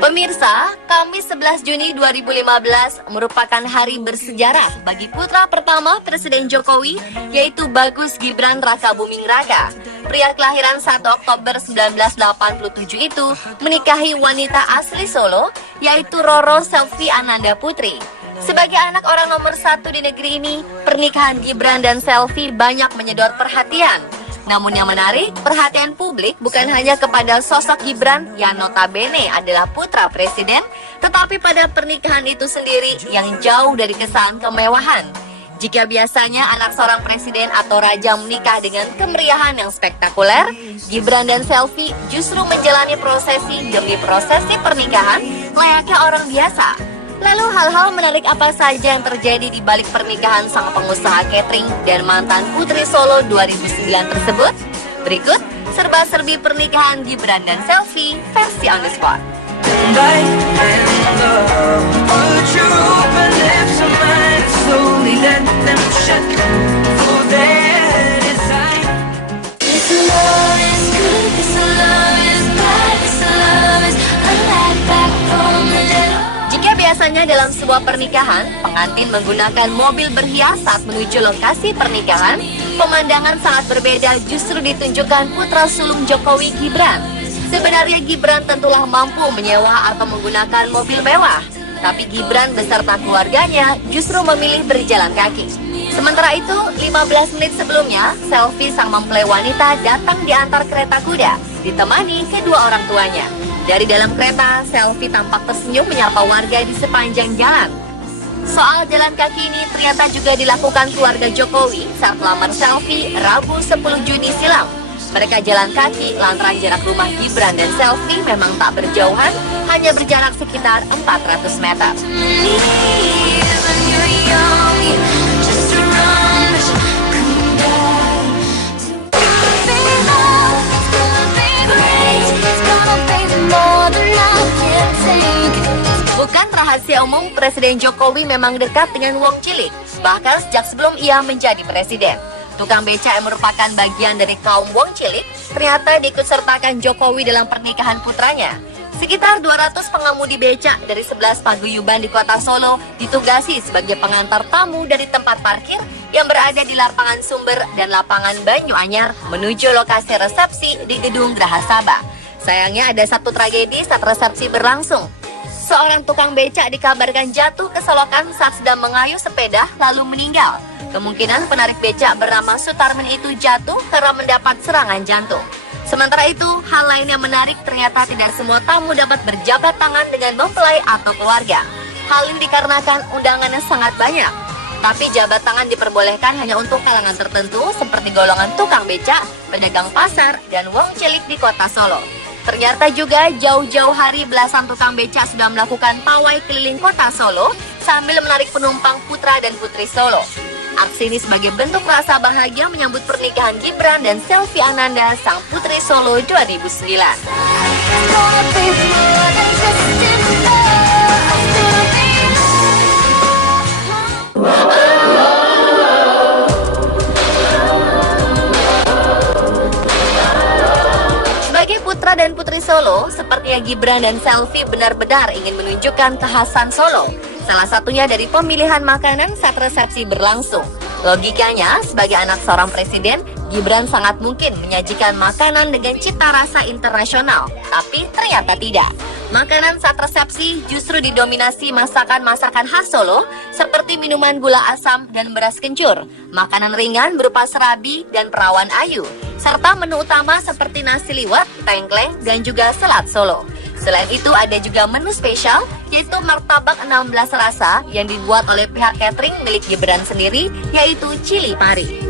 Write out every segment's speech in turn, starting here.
Pemirsa, Kamis 11 Juni 2015 merupakan hari bersejarah bagi putra pertama Presiden Jokowi, yaitu Bagus Gibran Rakabuming Raka. Pria kelahiran 1 Oktober 1987 itu menikahi wanita asli Solo, yaitu Roro Selvi Ananda Putri. Sebagai anak orang nomor 1 di negeri ini, pernikahan Gibran dan Selvi banyak menyedot perhatian. Namun yang menarik, perhatian publik bukan hanya kepada sosok Gibran yang notabene adalah putra presiden, tetapi pada pernikahan itu sendiri yang jauh dari kesan kemewahan. Jika biasanya anak seorang presiden atau raja menikah dengan kemeriahan yang spektakuler, Gibran dan Selvi justru menjalani prosesi demi prosesi pernikahan layaknya orang biasa. Lalu hal-hal menarik apa saja yang terjadi di balik pernikahan sang pengusaha catering dan mantan Putri Solo 2009 tersebut? Berikut serba-serbi pernikahan Gibran dan Selvi versi on the spot. Biasanya dalam sebuah pernikahan, pengantin menggunakan mobil berhias saat menuju lokasi pernikahan. Pemandangan sangat berbeda justru ditunjukkan putra sulung Jokowi, Gibran. Sebenarnya Gibran tentulah mampu menyewa atau menggunakan mobil mewah, tapi Gibran beserta keluarganya justru memilih berjalan kaki. Sementara itu, 15 menit sebelumnya, Selvi sang mempelai wanita datang diantar kereta kuda, ditemani kedua orang tuanya. Dari dalam kereta, Selvi tampak tersenyum menyapa warga di sepanjang jalan. Soal jalan kaki ini ternyata juga dilakukan keluarga Jokowi saat melamar Selvi Rabu 10 Juni silam. Mereka jalan kaki lantaran jarak rumah Gibran dan Selvi memang tak berjauhan, hanya berjarak sekitar 400 meter. Bukan rahasia umum, Presiden Jokowi memang dekat dengan Wong Cilik, bahkan sejak sebelum ia menjadi presiden. Tukang beca yang merupakan bagian dari kaum Wong Cilik ternyata diikutsertakan Jokowi dalam pernikahan putranya. Sekitar 200 pengemudi becak dari 11 paguyuban di kota Solo ditugasi sebagai pengantar tamu dari tempat parkir yang berada di lapangan Sumber dan lapangan Banyuanyar menuju lokasi resepsi di Gedung Graha Sabah. Sayangnya ada satu tragedi saat resepsi berlangsung. Seorang tukang becak dikabarkan jatuh ke selokan saat sedang mengayuh sepeda lalu meninggal. Kemungkinan penarik becak bernama Sutarmin itu jatuh karena mendapat serangan jantung. Sementara itu, hal lain yang menarik ternyata tidak semua tamu dapat berjabat tangan dengan mempelai atau keluarga. Hal ini dikarenakan undangannya sangat banyak. Tapi jabat tangan diperbolehkan hanya untuk kalangan tertentu seperti golongan tukang becak, pedagang pasar, dan Wong Cilik di kota Solo. Ternyata juga jauh-jauh hari belasan tukang becak sudah melakukan pawai keliling kota Solo sambil menarik penumpang putra dan putri Solo. Aksi ini sebagai bentuk rasa bahagia menyambut pernikahan Gibran dan Selvi Ananda sang putri Solo 2009. Putra dan putri Solo, sepertinya Gibran dan Selvi benar-benar ingin menunjukkan kekhasan Solo. Salah satunya dari pemilihan makanan saat resepsi berlangsung. Logikanya, sebagai anak seorang presiden, Gibran sangat mungkin menyajikan makanan dengan cita rasa internasional, tapi ternyata tidak. Makanan saat resepsi justru didominasi masakan-masakan khas Solo, seperti minuman gula asam dan beras kencur, makanan ringan berupa serabi dan perawan ayu, serta menu utama seperti nasi liwet, tengkleng, dan juga selat Solo. Selain itu ada juga menu spesial, yaitu martabak 16 rasa yang dibuat oleh pihak catering milik Gibran sendiri, yaitu cili pari.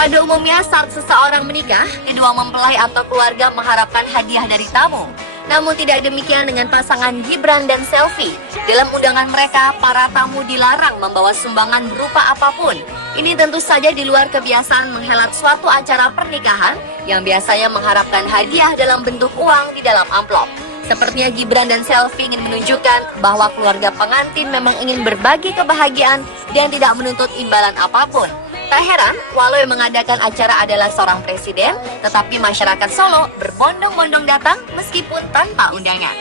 Pada umumnya saat seseorang menikah, kedua mempelai atau keluarga mengharapkan hadiah dari tamu. Namun tidak demikian dengan pasangan Gibran dan Selvi. Dalam undangan mereka, para tamu dilarang membawa sumbangan berupa apapun. Ini tentu saja di luar kebiasaan menghelat suatu acara pernikahan yang biasanya mengharapkan hadiah dalam bentuk uang di dalam amplop. Sepertinya Gibran dan Selfie ingin menunjukkan bahwa keluarga pengantin memang ingin berbagi kebahagiaan dan tidak menuntut imbalan apapun. Tak heran, walau yang mengadakan acara adalah seorang presiden, tetapi masyarakat Solo berbondong-bondong datang meskipun tanpa undangan.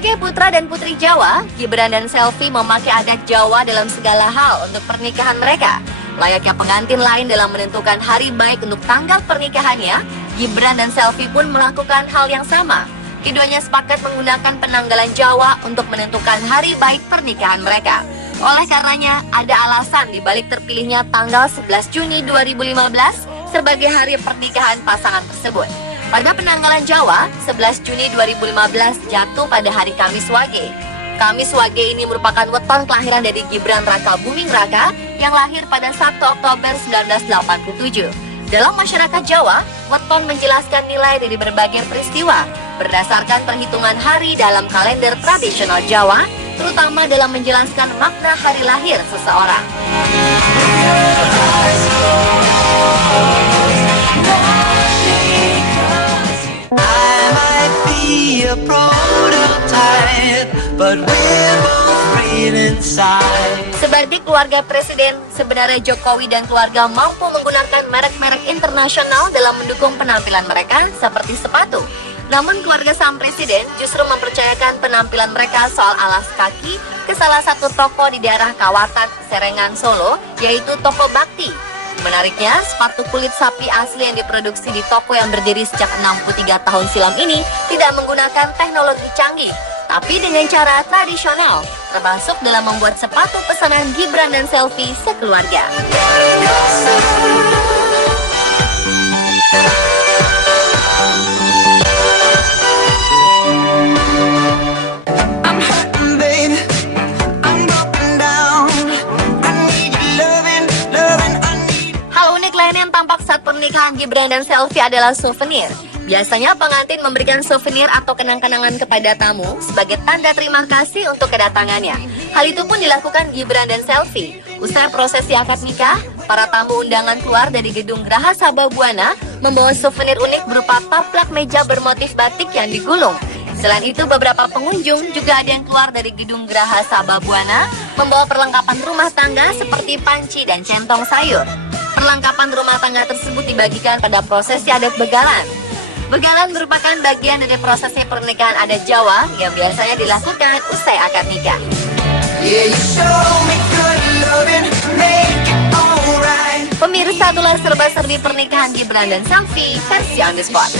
Sebagai putra dan putri Jawa, Gibran dan Selfie memakai adat Jawa dalam segala hal untuk pernikahan mereka. Layaknya pengantin lain dalam menentukan hari baik untuk tanggal pernikahannya, Gibran dan Selfie pun melakukan hal yang sama. Keduanya sepakat menggunakan penanggalan Jawa untuk menentukan hari baik pernikahan mereka. Oleh karenanya, ada alasan dibalik terpilihnya tanggal 11 Juni 2015 sebagai hari pernikahan pasangan tersebut. Pada penanggalan Jawa, 11 Juni 2015 jatuh pada hari Kamis Wage. Kamis Wage ini merupakan weton kelahiran dari Gibran Raka Buming Raka yang lahir pada 1 Oktober 1987. Dalam masyarakat Jawa, weton menjelaskan nilai dari berbagai peristiwa berdasarkan perhitungan hari dalam kalender tradisional Jawa, terutama dalam menjelaskan makna hari lahir seseorang. Sebagai keluarga presiden, sebenarnya Jokowi dan keluarga mampu menggunakan merek-merek internasional dalam mendukung penampilan mereka seperti sepatu. Namun keluarga sang presiden justru mempercayakan penampilan mereka soal alas kaki ke salah satu toko di daerah Kawatan, Serengan, Solo, yaitu Toko Bakti. Menariknya, sepatu kulit sapi asli yang diproduksi di toko yang berdiri sejak 63 tahun silam ini tidak menggunakan teknologi canggih, tapi dengan cara tradisional, termasuk dalam membuat sepatu pesanan Gibran dan Selfie sekeluarga. Yang tampak saat pernikahan Gibran dan Selfie adalah souvenir. Biasanya pengantin memberikan souvenir atau kenang-kenangan kepada tamu sebagai tanda terima kasih untuk kedatangannya. Hal itu pun dilakukan Gibran dan Selfie. Usai prosesi akad nikah, para tamu undangan keluar dari gedung Geraha Sababwana membawa souvenir unik berupa taplak meja bermotif batik yang digulung. Selain itu, beberapa pengunjung juga ada yang keluar dari gedung Geraha Sababwana membawa perlengkapan rumah tangga seperti panci dan centong sayur. Perlengkapan rumah tangga tersebut dibagikan pada prosesi adat begalan. Begalan merupakan bagian dari prosesi pernikahan adat Jawa yang biasanya dilakukan usai akad nikah. Pemirsa, itulah serba-serbi pernikahan Gibran dan Selfie versi On The Spot.